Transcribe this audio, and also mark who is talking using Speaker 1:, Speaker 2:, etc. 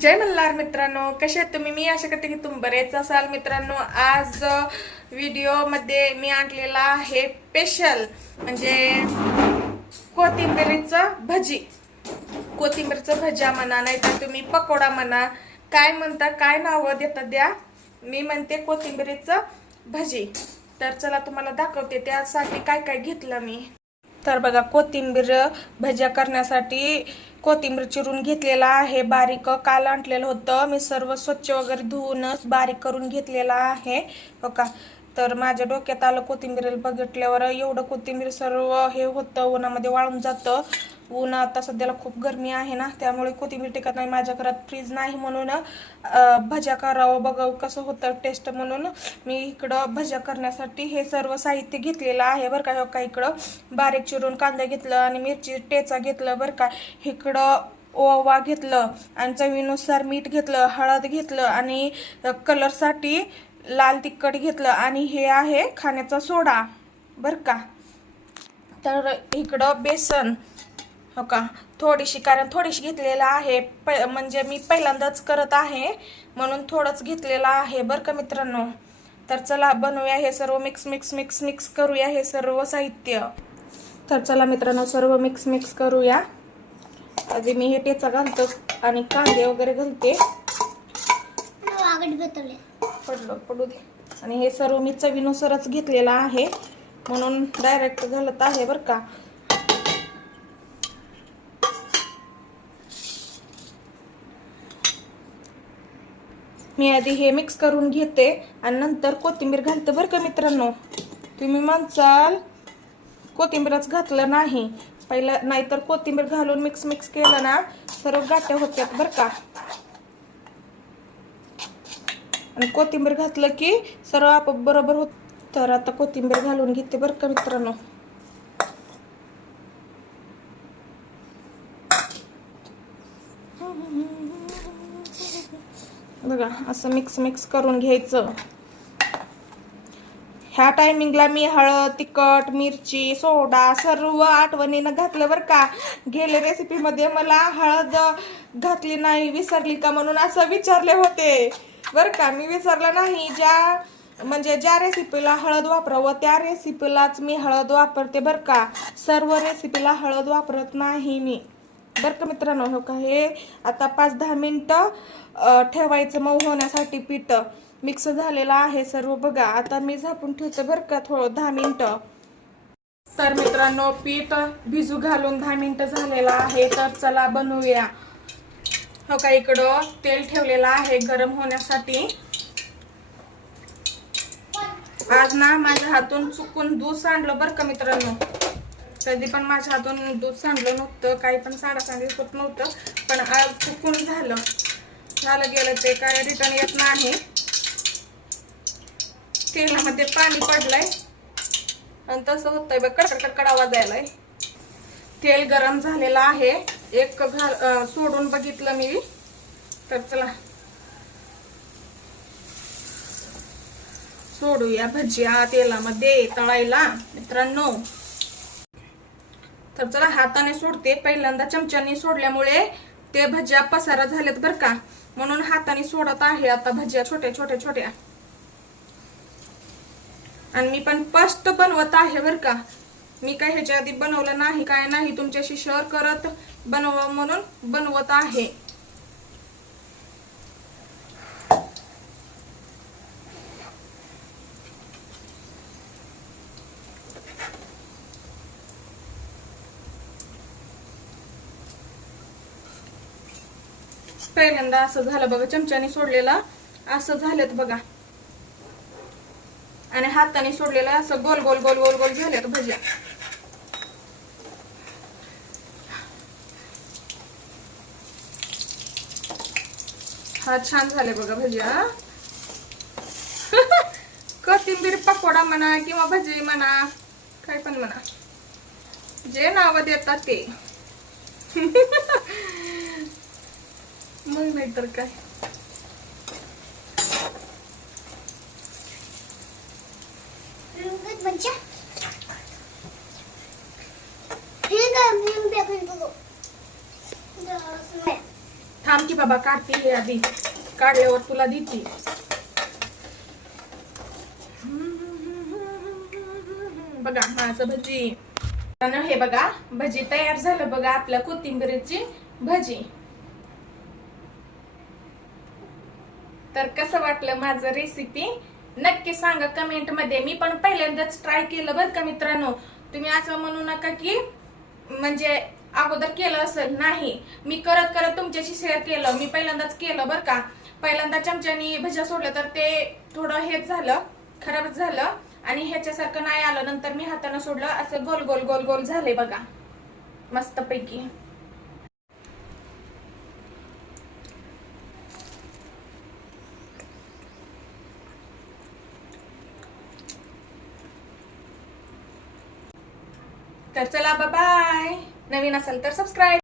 Speaker 1: जय मल्हार मित्रांनो कसे आहेत तुम्ही? मी अशा करते की तुम्ही बरेच असाल. मित्रांनो आज व्हिडिओमध्ये मी आणलेला आहे स्पेशल म्हणजे कोथिंबीरीचं भजी. कोथिंबीरचं भज्या म्हणा नाही तर तुम्ही पकोडा म्हणा काय म्हणता काय नावं देतात द्या. मी म्हणते कोथिंबीरीचं भजी. तर चला तुम्हाला दाखवते त्यासाठी काय काय घेतलं मी. तर बघा कोथिंबीर भज्या करण्यासाठी कोथिंबीर चिरून घेतलेला आहे. बारीक काल आणलेलं होतं. मी सर्व स्वच्छ वगैरे धुवूनच बारीक करून घेतलेला आहे. बघा का तर माझ्या डोक्यात आलं कोथिंबीर बघितल्यावर एवढं कोथिंबीर सर्व हे होतं उन्हामध्ये वाळून जातं. ऊन आता सध्याला खूप गरमी आहे ना त्यामुळे कोथिंबीर टिकत नाही माझ्या घरात फ्रीज नाही म्हणून भज्या करावं बघावं कसं होतं टेस्ट म्हणून मी इकडं भज्या करण्यासाठी हे सर्व साहित्य घेतलेलं आहे बरं का. हो का इकडं बारीक चिरून कांदा घेतलं आणि मिरची टेचा घेतलं बरं का. इकडं ओवा घेतलं आणि चवीनुसार मीठ घेतलं हळद घेतलं आणि कलरसाठी लाल तिखट घेतलं आणि हे आहे खाण्याचा सोडा बरं का. तर इकडं बेसन हो का? थोडीशी कारण थोडीशी घेतलेलं आहे. प म्हणजे मी पहिल्यांदाच करत आहे. म्हणून थोडंच घेतलेलं आहे बरं का मित्रांनो? तर चला बनवूया हे सर्व मिक्स मिक्स मिक्स मिक्स करूया हे सर्व साहित्य. तर चला मित्रांनो सर्व मिक्स मिक्स करूया. आधी मी हे टेचा घालतो आणि कांदे वगैरे घालते. पडलं पडू दे. आणि हे सर्व मी चवीनुसारच घेतलेलं आहे. म्हणून डायरेक्ट घालत आहे बरं का? मी आधी हे मिक्स करून घेते आणि नंतर कोथिंबीर घालते बरं का मित्रांनो. तुम्ही म्हणचाल कोथिंबीरच घातलं नाही. पहिलं नाहीतर कोथिंबीर घालून मिक्स मिक्स केलं ना सर्व गाठ्या होत्यात बरं का. आणि कोथिंबीर घातलं की सर्व आपोआप बरोबर होत तर आता कोथिंबीर घालून घेते बरं का मित्रांनो. बघा असं मिक्स मिक्स करून घ्यायचं. ह्या टायमिंगला मी हळद तिखट मिरची सोडा सर्व आठवणीनं घातलं बरं का. गेल्या रेसिपीमध्ये मला हळद घातली नाही विसरली का म्हणून असं विचारले होते. बरं का मी विसरलं नाही. ज्या म्हणजे ज्या रेसिपीला हळद वापरावं त्या रेसिपीलाच मी हळद वापरते बरं का. सर्व रेसिपीला हळद वापरत नाही मी. बरं का मित्रांनो हो का? हे आता पाच दहा मिनटं ठेवायचं मऊ होण्यासाठी पीठ मिक्स झालेलं आहे सर्व. बघा आता मी झापून ठेवते बरं का थोडं दहा मिनटं. तर मित्रांनो पीठ भिजू घालून दहा मिनटं झालेलं आहे. तर चला बनवूया. हो का इकडं तेल ठेवलेलं आहे गरम होण्यासाठी. आज ना माझ्या हातून चुकून दूध सांडलं बरं का मित्रांनो? कधी पण माझ्या हातून दूध सांडलं नव्हतं काही पण सांडासांडी होत नव्हतं पण आज चुकून झालं. झालं गेलं ते काय रिटर्न येत नाही. तेलामध्ये पाणी पडलंय. आणि तसं होतंय बघ कडकड कडकड आवाज यायलाय तेल गरम झालेलं आहे एक घाल सोडून बघितलं मी तर चला सोडूया भजिया तेलामध्ये तळायला. मित्रांनो तर चला हाताने सोडते. पहिल्यांदा चमच्याने सोडल्यामुळे ते भज्या पसारा झाल्यात बरं का. म्हणून हाताने सोडत आहे आता भज्या छोट्या छोट्या छोट्या. आणि मी पण पस्त बनवत आहे बरं का. मी काय ह्याच्या आधी बनवलं नाही काय नाही तुमच्याशी शेअर करत बनवा म्हणून बनवत आहे. पहिल्यांदा असं झालं बघा चमच्याने सोडलेलं असं झालेत बघा. आणि हाताने सोडलेलं असं गोल गोल गोल गोल गोल झाल्यात भज्या. हा छान झाले बघा भज्या. कोथिंबीर पकोडा म्हणा किंवा भजी म्हणा काय पण म्हणा. जे नाव देतात ते. मग नाही तर काय थांब की बाबा काढते हे आधी. काढल्यावर तुला देते. बघा माझं भजी. हे बघा भजी तयार झालं बघा आपल्या कोथिंबीरीची भजी. तर कसं वाटलं माझं रेसिपी नक्की सांगा कमेंटमध्ये. मी पण पहिल्यांदाच ट्राय केलं बरं का मित्रांनो. तुम्ही असं म्हणू नका की म्हणजे अगोदर केलं असेल. नाही. मी करत करत तुमच्याशी शेअर केलं. मी पहिल्यांदाच केलं बरं का. पहिल्यांदा चमच्यानी भज्या सोडलं तर ते थोडं हेच झालं. खराब झालं. आणि ह्याच्यासारखं नाही आलं. नंतर मी हातानं सोडलं. असं गोल गोल गोल गोल झाले बघा. मस्त तर चला बाय नवीन असेल तर सबस्क्राईब